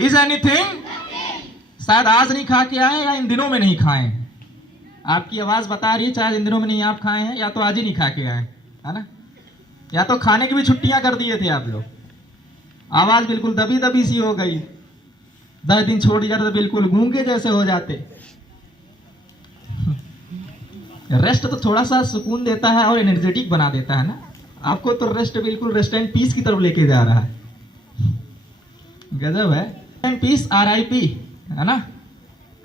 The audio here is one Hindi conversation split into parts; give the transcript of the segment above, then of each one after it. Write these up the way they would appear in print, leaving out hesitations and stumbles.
Is anything? शायद आज नहीं खा के आए या इन दिनों में नहीं खाए। आपकी आवाज बता रही है शायद इन दिनों में नहीं आप खाए हैं या तो आज ही नहीं खा के आए, है ना? या तो खाने की भी छुट्टियां कर दिए थे आप लोग। आवाज बिल्कुल दबी दबी सी हो गई। 10 दिन छोड़ जाते तो बिल्कुल गूंगे जैसे हो जाते। रेस्ट तो थोड़ा सा सुकून देता है और एनर्जेटिक बना देता है ना। आपको तो रेस्ट बिल्कुल रेस्ट एंड पीस की तरफ लेके जा रहा है। गजब है। एंड पीस RIP, है ना?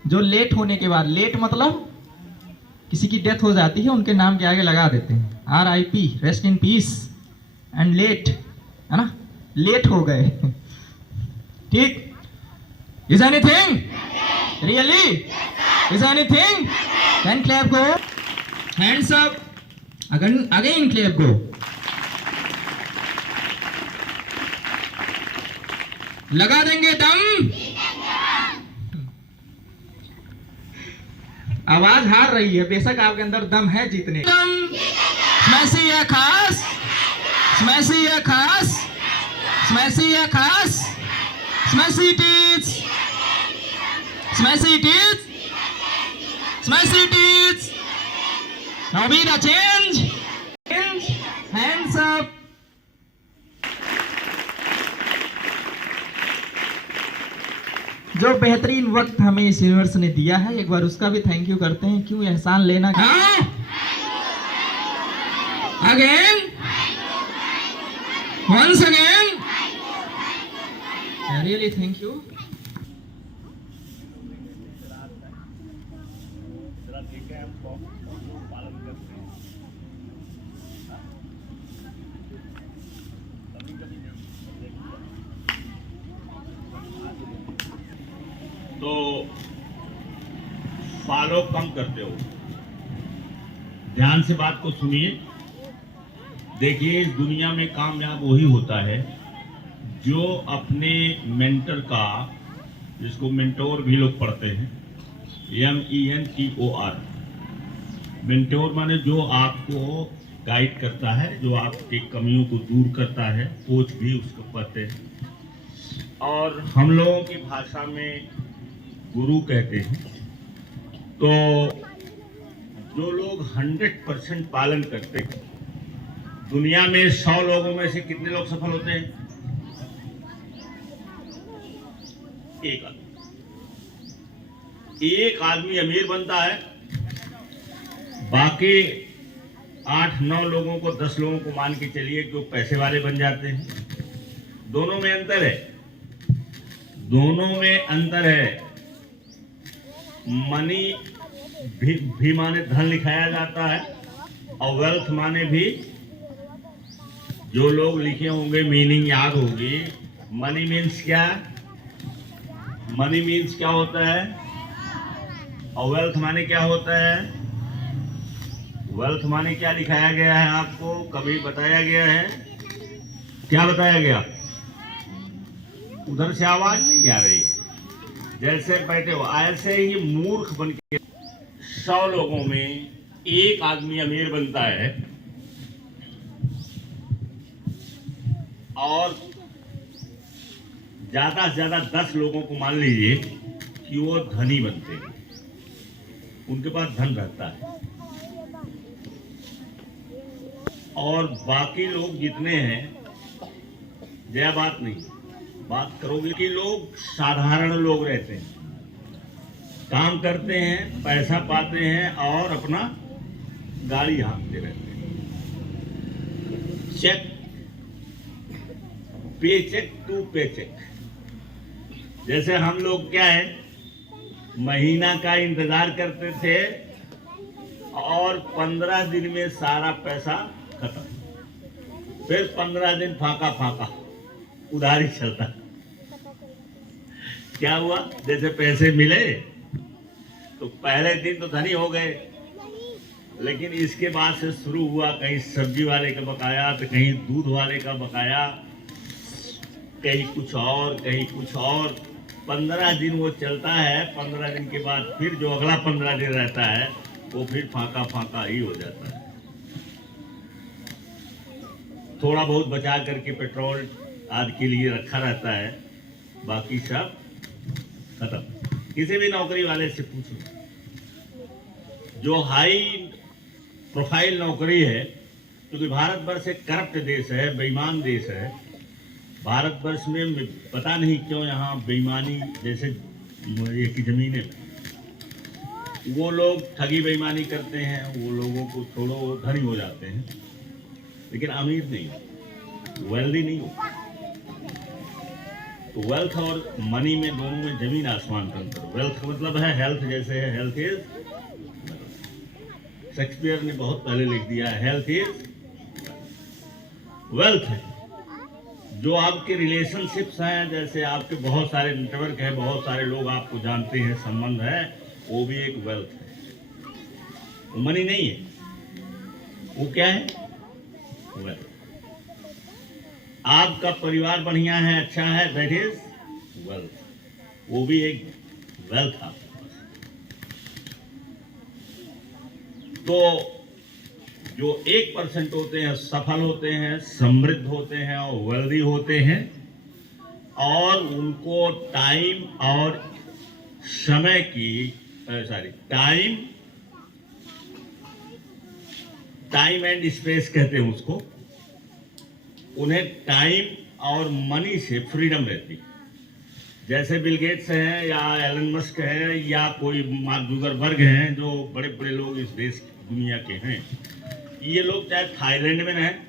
जो लेट होने के बाद, लेट मतलब किसी की डेथ हो जाती है उनके नाम के आगे लगा देते हैं RIP, rest in peace and late, है ना? लेट हो गए। ठीक। Is anything? Really? Is anything? Then clap go, hands up, again clap go. लगा देंगे दम। आवाज हार रही है, बेशक आपके अंदर दम है जीतने। दम स्मैशी है खास, स्मैशी है खास, स्मैशी है खास, स्मैशी टीच, स्मैशी टीच, स्मैशी teach. Now be the change, hands up. जो बेहतरीन वक्त हमें इस यूनिवर्स ने दिया है, एक बार उसका भी थैंक यू करते हैं। क्यों एहसान लेना? Again, once again, really thank you. तो फॉलो कम करते हो। ध्यान से बात को सुनिए। देखिए, इस दुनिया में कामयाब वही होता है जो अपने मेंटर का, जिसको मेंटोर भी लोग पढ़ते हैं, MENTOR। मेंटोर माने जो आपको गाइड करता है, जो आपकी कमियों को दूर करता है। कोच भी उसको कहते हैं और हम लोगों की भाषा में गुरु कहते हैं। तो जो लोग 100% पालन करते हैं, दुनिया में 100 लोगों में से कितने लोग सफल होते हैं? एक आदमी अमीर बनता है, बाकी 8-9 लोगों को, 10 लोगों को मान के चलिए कि वो पैसे वाले बन जाते हैं। दोनों में अंतर है, दोनों में अंतर है। मनी भी माने धन लिखाया जाता है और वेल्थ माने भी, जो लोग लिखे होंगे मीनिंग याद होगी। मनी मीन्स क्या? मनी मीन्स क्या होता है और वेल्थ माने क्या होता है? वेल्थ माने क्या लिखाया गया है आपको कभी बताया गया है? क्या बताया गया? उधर से आवाज नहीं आ रही। जैसे बैठे हो ऐसे ही मूर्ख बन के 100 लोगों में एक आदमी अमीर बनता है और ज्यादा से ज्यादा 10 लोगों को मान लीजिए कि वो धनी बनते हैं, उनके पास धन रहता है और बाकी लोग जितने हैं, जया बात नहीं बात करोगे कि लोग साधारण लोग रहते हैं, काम करते हैं, पैसा पाते हैं और अपना गाड़ी हाँकते रहते हैं। चेक, पे चेक टू पे चेक। जैसे हम लोग क्या है, महीना का इंतजार करते थे और 15 दिन में सारा पैसा खत्म, फिर 15 दिन फाका फाका उधारी चलता। क्या हुआ? जैसे पैसे मिले तो पहले दिन तो धनी हो गए, लेकिन इसके बाद से शुरू हुआ कहीं सब्जी वाले का बकाया, तो कहीं दूध वाले का बकाया, कहीं कुछ और, कहीं कुछ और। 15 दिन वो चलता है। 15 दिन के बाद फिर जो अगला 15 दिन रहता है वो फिर फाका फाका ही हो जाता है। थोड़ा बहुत बचा करके पेट्रोल आज के लिए रखा रहता है, बाकी सब खत्म। किसी भी नौकरी वाले से पूछो, जो हाई प्रोफाइल नौकरी है, क्योंकि भारतवर्ष एक करप्ट देश है, बेईमान देश है। भारतवर्ष में पता नहीं क्यों यहाँ बेईमानी जैसे एक जमीने में वो लोग ठगी बेईमानी करते हैं, वो लोगों को छोड़ो धनी हो जाते हैं, लेकिन अमीर नहीं हो, वेल्दी नहीं हो। तो वेल्थ और मनी में दोनों में जमीन आसमान का अंतर। वेल्थ का मतलब है हेल्थ, जैसे है हेल्थ इज, शेक्सपियर ने बहुत पहले लिख दिया है, हेल्थ इज वेल्थ है। जो आपके रिलेशनशिप्स हैं, जैसे आपके बहुत सारे नेटवर्क है, बहुत सारे लोग आपको जानते हैं, संबंध है, वो भी एक वेल्थ है। वो मनी नहीं है, वो क्या है? वेल्थ। आपका परिवार बढ़िया है, अच्छा है, दैट इज वेल्थ, वो भी एक वेल्थ आपके पास। तो जो 1% होते हैं सफल होते हैं, समृद्ध होते हैं और वेल्दी होते हैं, और उनको टाइम और समय की टाइम एंड स्पेस कहते हैं उसको। उन्हें टाइम और मनी से फ्रीडम रहती है। जैसे बिल गेट्स हैं या एलन मस्क है या कोई मार्क जुकरबर्ग हैं, जो बड़े बड़े लोग इस देश दुनिया के हैं, ये लोग चाहे थाईलैंड में रहें,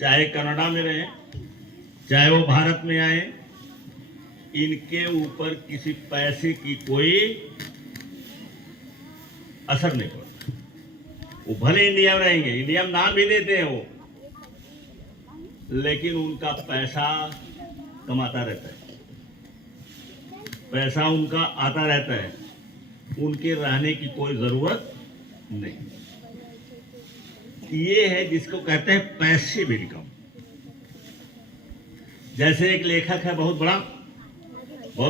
चाहे कनाडा में रहें, चाहे वो भारत में आए, इनके ऊपर किसी पैसे की कोई असर नहीं पड़ता। वो भले इंडिया में रहेंगे, इंडिया में नाम भी देते हैं वो, लेकिन उनका पैसा कमाता रहता है, पैसा उनका आता रहता है, उनके रहने की कोई जरूरत नहीं। ये है जिसको कहते हैं पैसिव इनकम। जैसे एक लेखक है, बहुत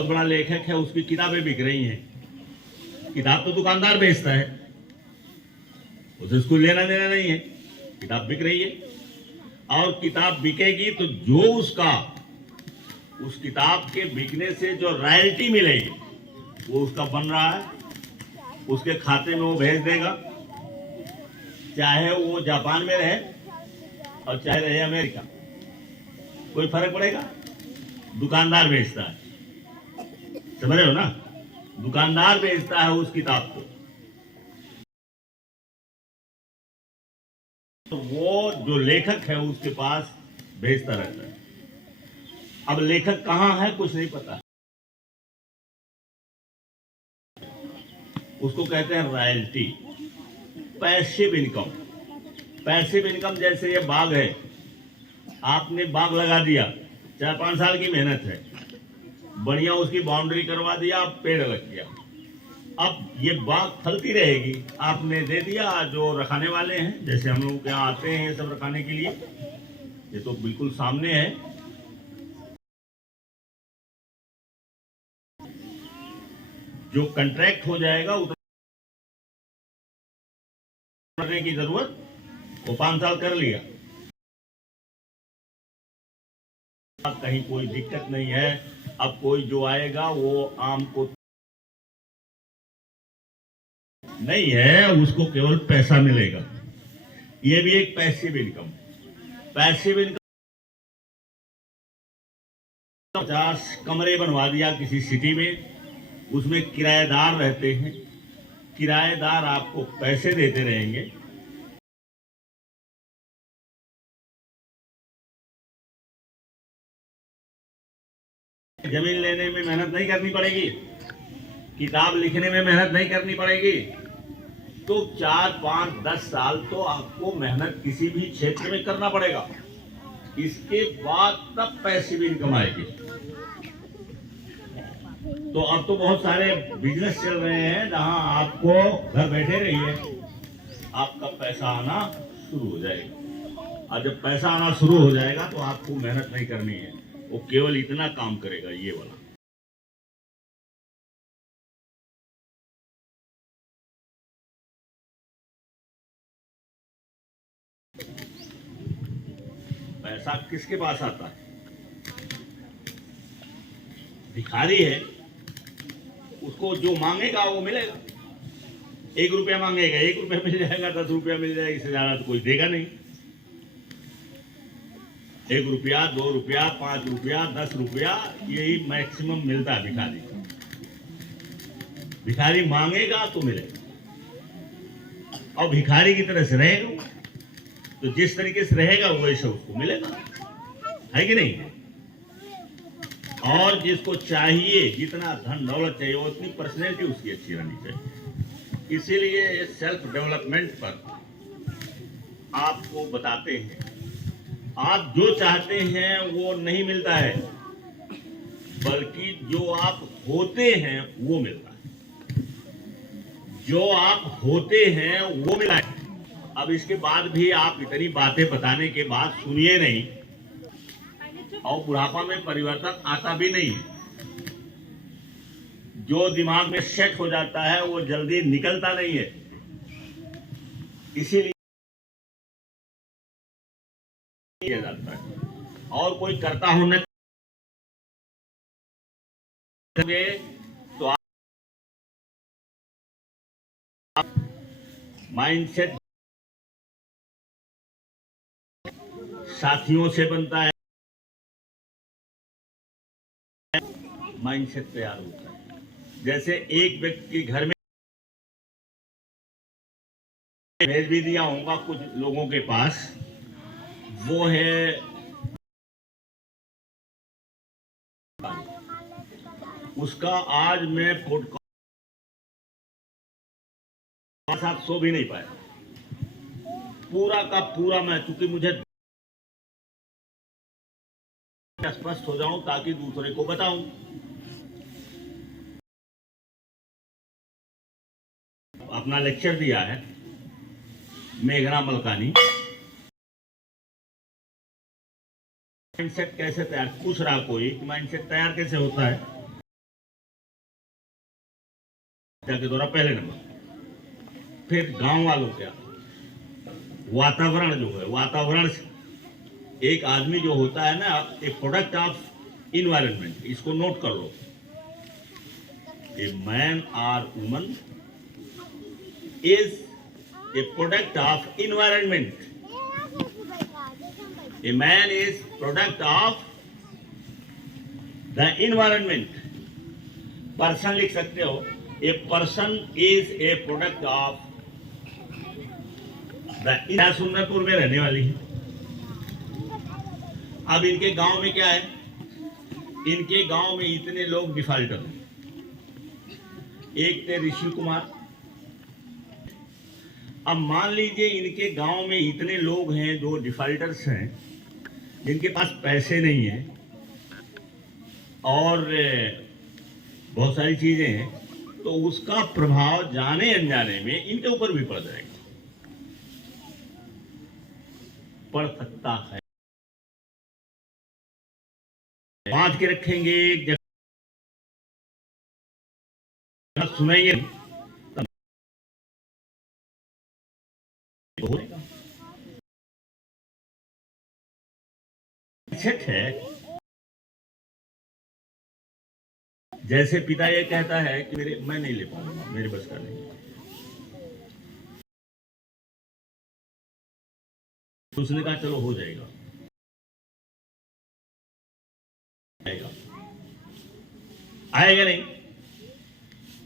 बड़ा लेखक है, उसकी किताबें बिक रही हैं। किताब तो दुकानदार बेचता है, उसे उसको लेना देना नहीं है, किताब बिक रही है। और किताब बिकेगी तो जो उस किताब के बिकने से जो रॉयल्टी मिलेगी, वो उसका बन रहा है, उसके खाते में वो भेज देगा, चाहे वो जापान में रहे और चाहे रहे अमेरिका, कोई फर्क पड़ेगा? दुकानदार बेचता है, समझ रहे हो ना? दुकानदार बेचता है उस किताब को, तो वो जो लेखक है उसके पास भेजता रहता है। अब लेखक कहाँ है कुछ नहीं पता, उसको कहते हैं royalty, passive income. Passive income जैसे ये बाग है, आपने बाग लगा दिया, 4-5 साल की मेहनत है, बढ़िया उसकी बाउंड्री करवा दिया, पेड़ लग गया, अब ये बाग फलती रहेगी। आपने दे दिया, जो रखाने वाले हैं, जैसे हम लोग यहाँ आते हैं सब रखाने के लिए, ये तो बिल्कुल सामने है, जो कॉन्ट्रैक्ट हो जाएगा उतरने की जरूरत, वो 5 साल कर लिया, कहीं कोई दिक्कत नहीं है। अब कोई जो आएगा वो आम को नहीं है, उसको केवल पैसा मिलेगा। ये भी एक पैसिव इनकम। पैसिव इनकम 50 कमरे बनवा दिया किसी सिटी में, उसमें किराएदार रहते हैं, किराएदार आपको पैसे देते रहेंगे, जमीन लेने में मेहनत नहीं करनी पड़ेगी, किताब लिखने में मेहनत नहीं करनी पड़ेगी। तो 4-5-10 साल तो आपको मेहनत किसी भी क्षेत्र में करना पड़ेगा, इसके बाद तब पैसिव इनकम आएगी। तो अब तो बहुत सारे बिजनेस चल रहे हैं जहां आपको घर बैठे रहिए, आपका पैसा आना शुरू हो जाएगा, और जब पैसा आना शुरू हो जाएगा तो आपको मेहनत नहीं करनी है, वो केवल इतना काम करेगा, ये वाला। पैसा किसके पास आता है? भिखारी है, उसको जो मांगेगा वो मिलेगा। 1 रुपया मांगेगा 1 रुपया मिल जाएगा, 10 रुपया मिल जाएगा, इससे ज्यादा तो कोई देगा नहीं। 1 रुपया 2 रुपया 5 रुपया 10 रुपया यही मैक्सिमम मिलता है भिखारी को। भिखारी मांगेगा तो मिलेगा, और भिखारी की तरह से रहेगा तो जिस तरीके से रहेगा वैसे उसको मिलेगा, है कि नहीं? और जिसको चाहिए, जितना धन दौलत चाहिए, उतनी पर्सनैलिटी उसकी अच्छी रहनी चाहिए। इसीलिए सेल्फ डेवलपमेंट पर आपको बताते हैं, आप जो चाहते हैं वो नहीं मिलता है, बल्कि जो आप होते हैं वो मिलता है। जो आप होते हैं वो मिला है। अब इसके बाद भी आप इतनी बातें बताने के बाद सुनिए नहीं, और बुढ़ापा में परिवर्तन आता भी नहीं। जो दिमाग में सेट हो जाता है वो जल्दी निकलता नहीं है, इसीलिए किया जाता है। और कोई करता होने तो माइंडसेट साथियों से बनता है, माइंडसेट तैयार होता है। जैसे एक व्यक्ति के घर में भेज भी दिया होगा कुछ लोगों के पास, वो है उसका आज मैं फोटो साथ सो भी नहीं पाया, पूरा का पूरा मैं, चूंकि मुझे स्पष्ट हो जाऊं ताकि दूसरे को बताऊं। अपना लेक्चर दिया है मेघना मलकानी, माइंडसेट कैसे तैयार, पूछ रहा कोई कि माइंडसेट तैयार कैसे होता है, जाके दौरा पहले नंबर। फिर गांव वालों क्या, वातावरण जो है, वातावरण एक आदमी जो होता है ना, ए प्रोडक्ट ऑफ इन्वायरमेंट, इसको नोट कर लो। ए मैन और woman is a product of environment. A man is product of the environment. Person लिख सकते हो, a person is a product of the. Sundarpur में रहने वाली है। अब इनके गांव में क्या है, इनके गांव में इतने लोग डिफॉल्टर हैं। एक थे ऋषि कुमार। अब मान लीजिए इनके गांव में इतने लोग हैं जो डिफॉल्टर्स हैं, जिनके पास पैसे नहीं है और बहुत सारी चीजें हैं, तो उसका प्रभाव जाने अनजाने में इनके ऊपर भी पड़ जाएगा, पड़ सकता है। बांध के रखेंगे एक जगह, सुनेंगे है। जैसे पिता ये कहता है कि मैं नहीं ले पाऊंगा, मेरे बस का नहीं। उसने कहा चलो हो जाएगा, आएगा नहीं।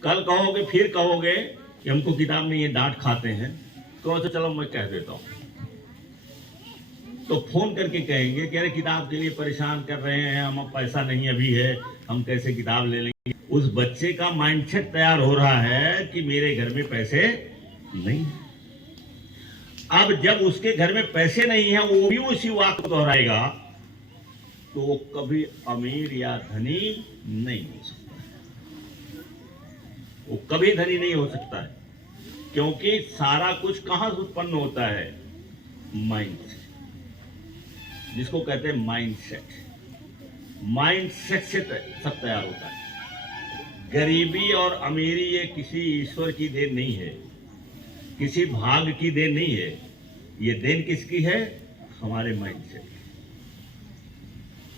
कल कहोगे, फिर कहोगे कि हमको किताब नहीं है, डांट खाते हैं, कहो तो चलो मैं कह देता हूं। तो फोन करके कहेंगे कि अरे किताब के लिए परेशान कर रहे हैं, हम पैसा नहीं अभी है, हम कैसे किताब ले लेंगे। उस बच्चे का माइंडसेट तैयार हो रहा है कि मेरे घर में पैसे नहीं। अब जब उसके घर में पैसे नहीं है, वो भी उसी बात को दोहराएगा, तो वो कभी अमीर या धनी नहीं हो सकता। वो कभी धनी नहीं हो सकता है, क्योंकि सारा कुछ कहां से उत्पन्न होता है, माइंड से, जिसको कहते हैं माइंडसेट। माइंडसेट से सब तैयार होता है। गरीबी और अमीरी ये किसी ईश्वर की देन नहीं है, किसी भाग की देन नहीं है। ये देन किसकी है, हमारे माइंडसेट।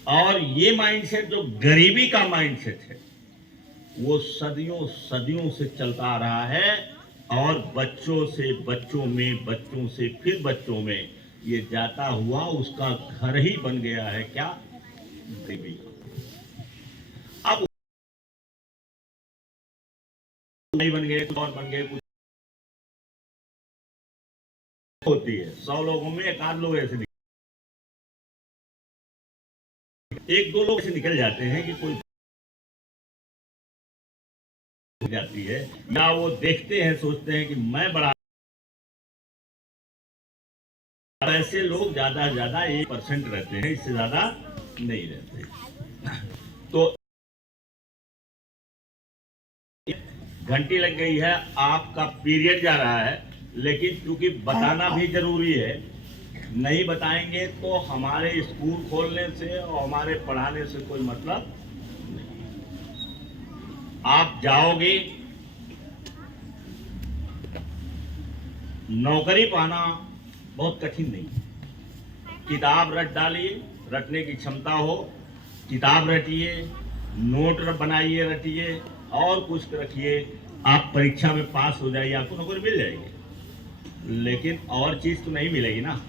और ये माइंडसेट जो गरीबी का माइंडसेट है, वो सदियों सदियों से चलता आ रहा है और बच्चों से बच्चों में, बच्चों से फिर बच्चों में ये जाता हुआ उसका घर ही बन गया है। क्या? देवी। अब नहीं बन गए, कुछ और बन गए, कुछ होती है। 100 लोगों में एक आध लोग ऐसे एक दो लोग ऐसे निकल जाते हैं कि कोई जाती है, या वो देखते हैं, सोचते हैं कि मैं बड़ा। ऐसे लोग ज्यादा से ज्यादा 1% रहते हैं, इससे ज्यादा नहीं रहते। तो घंटी लग गई है, आपका पीरियड जा रहा है, लेकिन क्योंकि बताना भी जरूरी है, नहीं बताएंगे तो हमारे स्कूल खोलने से और हमारे पढ़ाने से कोई मतलब नहीं। आप जाओगे, नौकरी पाना बहुत कठिन नहीं। किताब रट डालिए, रटने की क्षमता हो, किताब रटिए, नोट बनाइए, रटिए और कुछ रखिए, आप परीक्षा में पास हो जाइए, आपको नौकरी मिल जाएगी। लेकिन और चीज तो नहीं मिलेगी ना,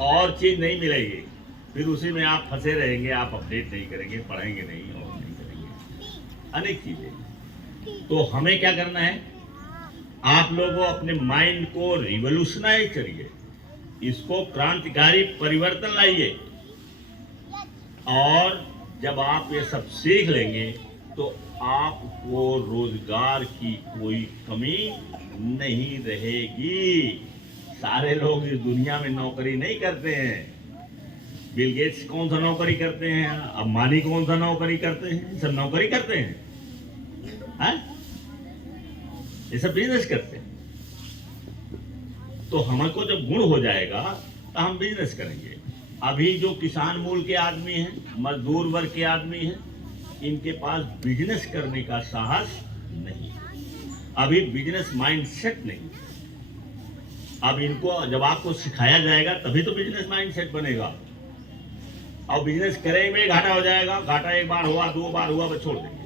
और चीज नहीं मिलेगी, फिर उसी में आप फंसे रहेंगे, आप अपडेट नहीं करेंगे, पढ़ेंगे नहीं और नहीं करेंगे अनेक चीजें। तो हमें क्या करना है, आप लोगों अपने माइंड को रिवोल्यूशनाइज करिए, इसको क्रांतिकारी परिवर्तन लाइए, और जब आप ये सब सीख लेंगे तो आपको रोजगार की कोई कमी नहीं रहेगी। सारे लोग इस दुनिया में नौकरी नहीं करते हैं। बिल गेट्स कौन सा नौकरी करते हैं, अंबानी कौन सा नौकरी करते हैं, सब नौकरी करते हैं, है? ये सब बिजनेस करते हैं। तो हमको जब गुण हो जाएगा तो हम बिजनेस करेंगे। अभी जो किसान मूल के आदमी हैं, मजदूर वर्ग के आदमी हैं, इनके पास बिजनेस करने का साहस नहीं, अभी बिजनेस माइंडसेट नहीं। अब इनको जब आपको सिखाया जाएगा तभी तो बिजनेस माइंडसेट बनेगा। और बिजनेस करेंगे घाटा हो जाएगा, घाटा एक बार हुआ, 2 बार हुआ, बस छोड़ देंगे।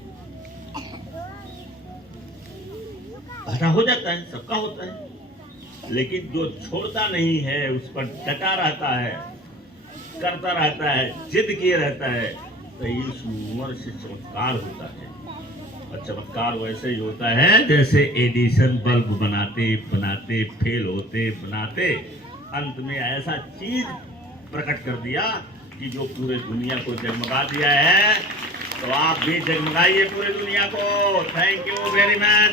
घाटा हो जाता है, सबका होता है, लेकिन जो छोड़ता नहीं है, उस पर डटा रहता है, करता रहता है, जिद किए रहता है, तो इस उम्र से चमत्कार होता है। और चमत्कार वैसे ही होता है जैसे एडिसन बल्ब बनाते बनाते फेल होते बनाते अंत में ऐसा चीज प्रकट कर दिया कि जो पूरे दुनिया को जगमगा दिया है। तो आप भी जगमगाइए पूरे दुनिया को। Thank you very much.